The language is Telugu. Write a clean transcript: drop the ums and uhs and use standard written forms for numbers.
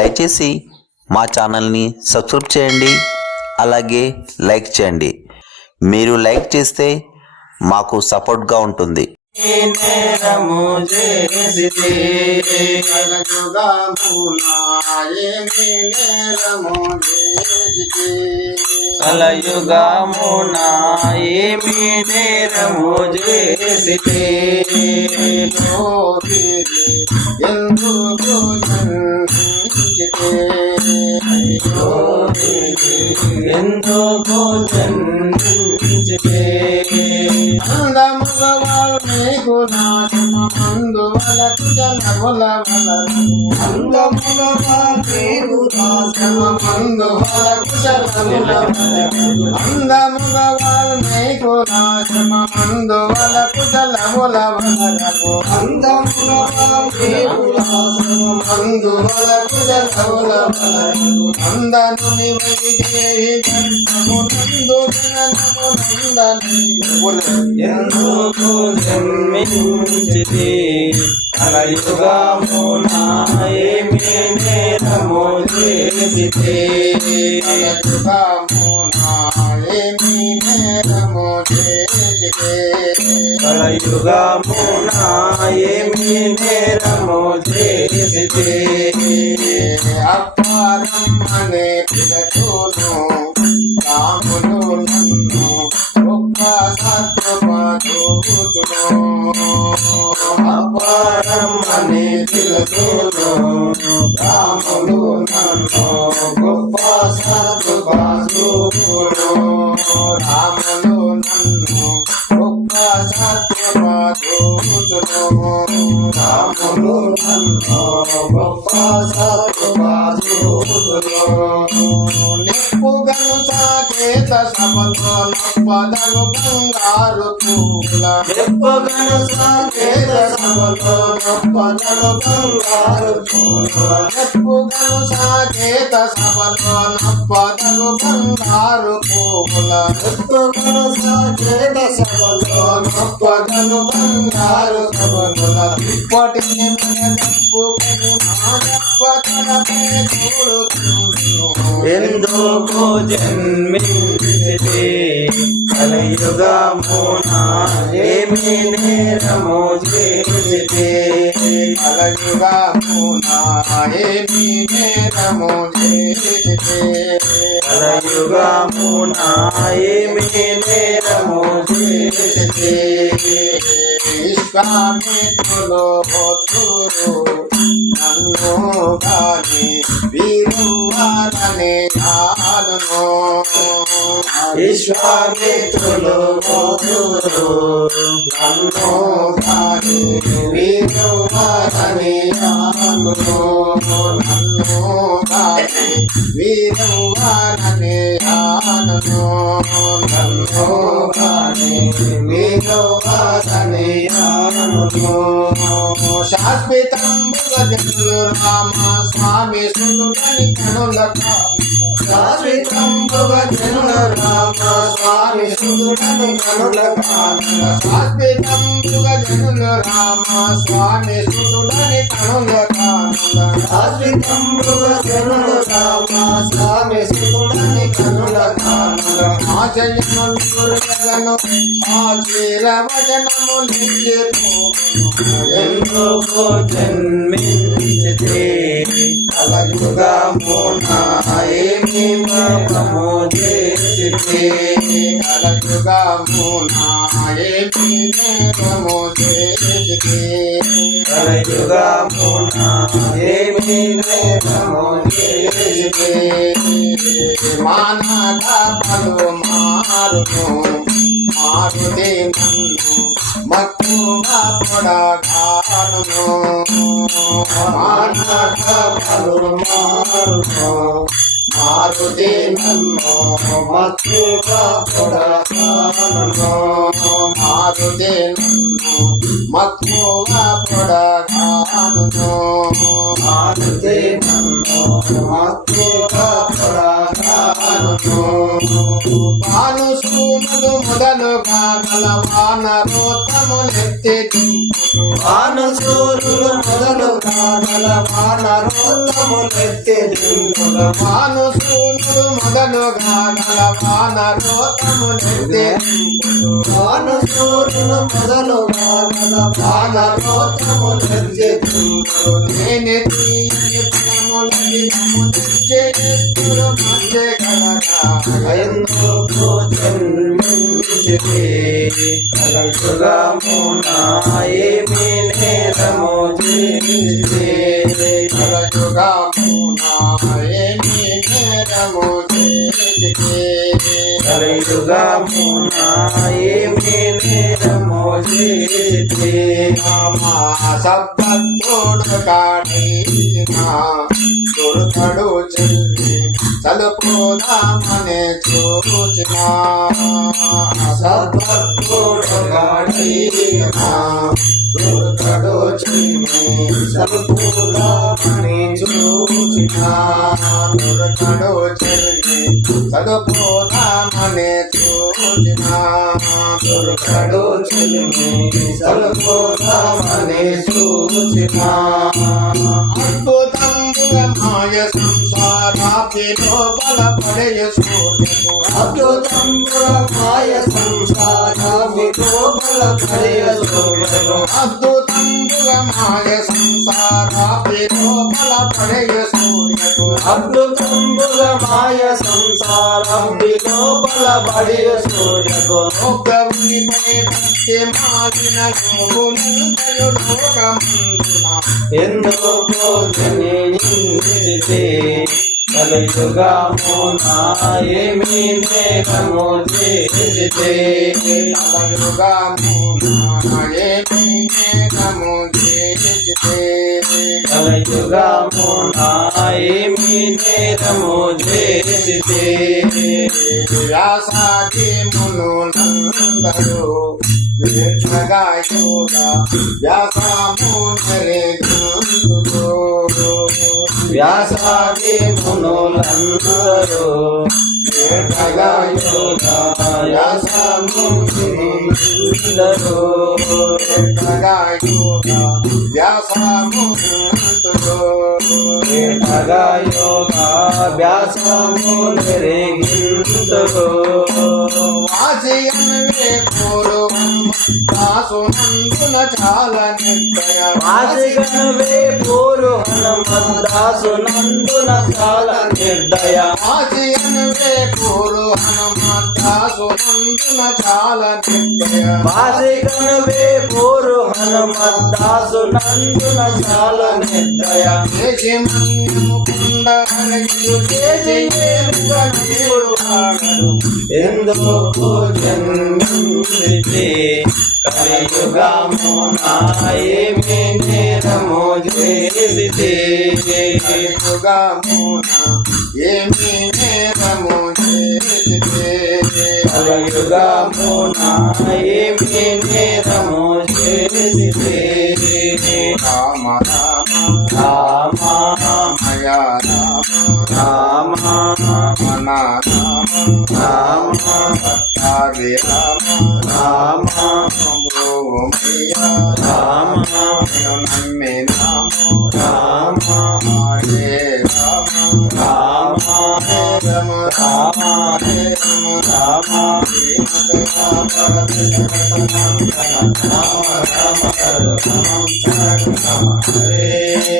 దయచేసి మా ఛానల్ని సబ్స్క్రైబ్ చేయండి, అలాగే లైక్ చేయండి. మీరు లైక్ చేస్తే మాకు సపోర్ట్గా ఉంటుంది. కలయుగమునా ఏమి నేరము చేసితే ఎందుకు జన్మించితే అందముగవాళ్ళు నీకు నాశమందువలకు జనములవలను అందముగవాళ్ళు నీకు నాశమందువలకు జలములవలకు అందను నివైదేహి గర్భమునందు జననమునందని ఎందుకు జన్మించితే కలయుగమునా ఏమి నేరము చేసితే కలయుగమునా ఏమి నేరము చేసితే కలయుగమునా ఏమి నేరము చేసితే అపారం అనే పిలచును రాములు నన్ను ఒక్క సత్యపూచును అపారం అనే పిలచును రాములు నన్ను గొప్ప సత్యపూచును రాములు నన్ను గొప్ప సత్యపూచును రాములు నన్ను గొప్ప సత్యపూచును నిప్పుగను సాకేత సభలో నప్పదగు బంగారు పూల నిప్పుగను సాకేత సభలో నప్పదగు బంగారు పూల నిప్పుగను సాకేత సభలో నప్పదగు బంగారు పూల నిప్పుగను సాకేత సభలో నప్పదగు బంగారు పూల ఇప్పటిని మన నప్పుకొని మానప్పతడపై చూడుతుంది ఎందుకు జన్మించితే కలయుగమునా ఏమి నేరము చేసితే కలయుగమునా ఏమి నేరము చేసితే కలయుగమునా ఏమి నేరము చేసితే ఇష్టామిత్రులు భక్తులు నన్ను గాని వీరువారనే ఆడును విశ్వామిత్రులు నన్ను గాని వీరువారనే ఆడును నన్ను గాని వీరువారనే ఆడును నన్ను గాని వీరువారనే ఆడును శాశ్వతంబుగా జనులు రామ స్వామి సుతుడని కనుల శాశ్వతంబుగా జనుల రామ స్వామి సుతుడని కనుల శాశ్వతంబుగా జనుల రామ స్వామి సుతుడని కనుల శాశ్వతంబుగా జనుల రామ స్వామి సుతుడని కనుల ఆచరణను గురుగను ఆచీర వచనము ఎందుకు జన్మించితే కలయుగమునా ఏమి పాపము చేసితే కలయుగమునా ఏమి నేరము చేసితే కలయుగమునా ఏమి నేరము చేసితే మానక పలు మారును మారుదే నన్ను మక్కువ పొడగాను మానక పలు మారును మారుదే నన్ను మక్కువ పొడగాను మారుదే నన్ను మక్కువ పొడగాను మారుదే నన్ను మక్కువ పొడగాను పాను సూములు మొదలు మొదలుగా గల వానరోత్తములెత్తి దింపుడు వానసూరులు మొదలుగా గల వానరోత్తములెత్తి దింపుడు వానసూనుడు మొదలుగా గల వానరోత్తములెత్తి దింపుడు వానసూరులు మొదలుగా గల వానరోత్తములెత్తి దింపుడు నేను తీయని ఫలములకి నమునిచ్చేతురు మధ్య గలగా ఎందుకు జన్మించితి కలయుగమున ఏమి నేరము చేసితి కలయుగమున ఏమి నేరము చేసితి కలయుగమున ఏమి నేరము చేసితి మా సబ్బత్తోడు కాడైనా దొరకడు చెల్లి చలుపోదామనే చూచిన సద్భక్తుడు గాడినా దొరకడు చెల్లి సల్పుదామని చూచిన దొరకడు చెల్లి చలుపోదామనే చూచిన దొరకడు చెల్లి సల్పుదామని చూచిన అద్భుతంబుగా మాయ సంసారాపి లోపల పడయ సూర్యము అద్భుతంబులమాయ సంసార విలోపల పడయ సూర్యము అద్భుతంబుగా మాయ సంసారాపి లోపల పడయ సూర్యము అద్భుతంబులమాయ సంసారం విలోపల పడయ సూర్యము ఒక్కవునిపై భక్తి మాలిన లోకులందరూ లోకమందున ఎందుకు జనించితి కలయుగమున ఏమి నేరము చేసితి కలయుగమున ఏమి నేరము చేసితే కలయుగమున ఏమి నేరము చేసితి వ్యాసాది మునులందరూ దీర్ఘగా యోగ వ్యాసమునరేందులో వ్యాసాది మునులందరూ దీర్ఘగా యోగ వ్యాసమునులందరూ దీర్ఘగా యోగ వ్యాసమునందులో దీర్ఘగా యోగ వ్యాసమునరేగింతురు వాసియన్వే పూర్వం దాసునందున చాలా నిర్దయ వాసిగణవే పూరు హనుమందాసు నందున చాలా నిర్దయ వాసియన్వే పూర్వం దాసునందున చాలా నిర్దయ వాసిగణవే పూరు హనుమందాసు నందున చాలా నిర్దయ దేశి ముకుంద హరయు దేశి దేవుడు ఆడడు ఎందుకు జన్మించితి కలియుగమున ఏమి నేరము చేసితి యుగమున ఏమి నేరము చేసితే కలియుగమున ఏమి నేరము చేసితి రామ రామ రామ మయ రామ రామ మన రామ రామ హరి రామ రామ భూమయ్య రామ నమ్మి నామ రామ హరే రామ రామ రమ రామ రామ రామ రామ రామ హరే